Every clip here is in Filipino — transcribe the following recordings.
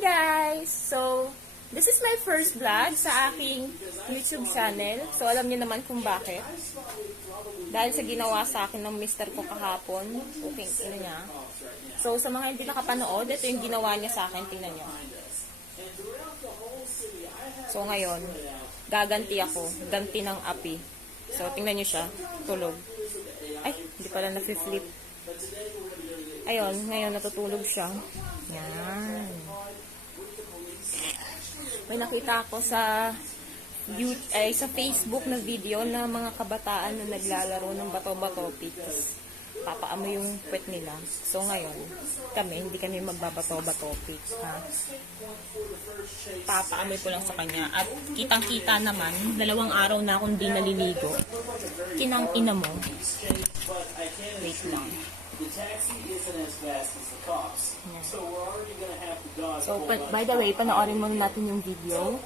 guys! So, this is my first vlog sa aking YouTube channel. So, alam niyo naman kung bakit. Dahil sa ginawa sa akin ng mister ko kahapon. Okay, ano niya. So, sa mga hindi nakapanood, ito yung ginawa niya sa akin. Tingnan niyo. So, ngayon, gaganti ako. Ganti ng api. So, tingnan niyo siya. Tulog. Ay, hindi pala na-flip. Ayun, ngayon natutulog siya. Yan. May nakita ako sa sa Facebook na video na mga kabataan na naglalaro ng bato-bato pics. Papaamoy yung puwet nila. So ngayon, hindi kami magbabato-bato pics. Papaamoy ko lang sa kanya. At kitang-kita naman, 2 araw na akong di naliligo. Kinang-ina mo. Wait lang. The taxi isn't as fast as the cops. So we're already gonna have to dodge. So, by the way, panoorin muna natin yung video.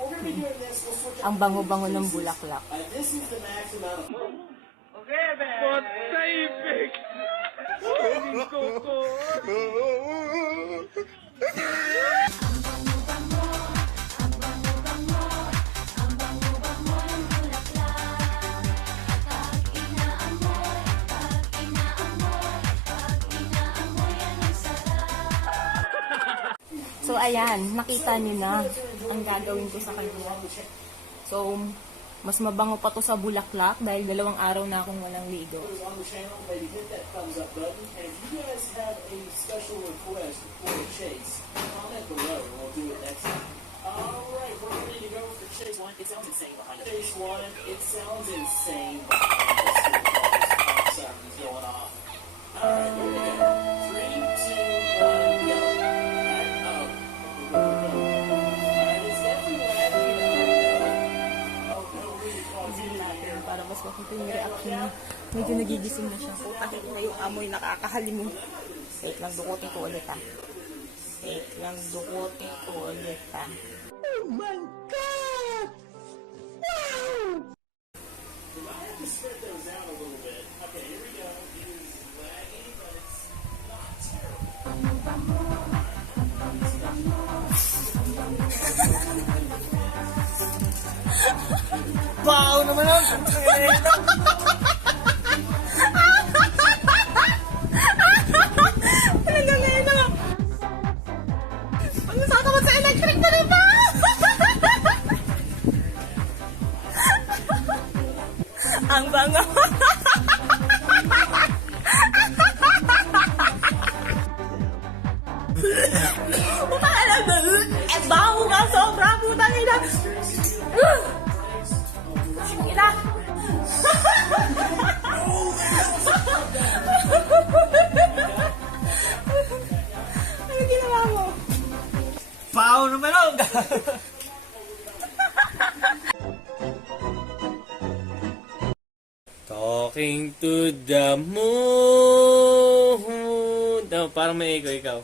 Ang bango-bango ng bulaklak. This is the max amount of... Okay, man. Patayipik! So, ayan, nakita niyo na ang gagawin ko sa kanya. So, mas mabango pa to sa bulaklak dahil 2 araw na akong walang ligo. On the channel, maybe hit that thumbs up button. And if you guys have a special request for Chase, comment below and we'll do it next time. Alright, we're ready to go for Chase 1. It sounds insane behind it. Chase 1, it sounds insane behind this. Pop sirens going off. Alright, here we go. 3, 2, 1, go. Para mas makita yung reaction niya. Medyo nagigising na siya. Putangin na yung amoy, nakakahalimo. Wait lang, dukutin ko ulit ha. Wait lang, dukutin ko ulit ha. Oh my God! Wow! I have to spread those out a little bit. Okay, here we go. It is laggy, but it's not terrible. Wow naman lang! Talaga ngayon na! Ano sa ka sa electric na rin ba? Ang bango! Putang ina! Eh, baho ka sobra! Putang ina! Ina! Ano ginawa mo? Wow naman lang! Talking to the moon. Oh, parang may echo ikaw.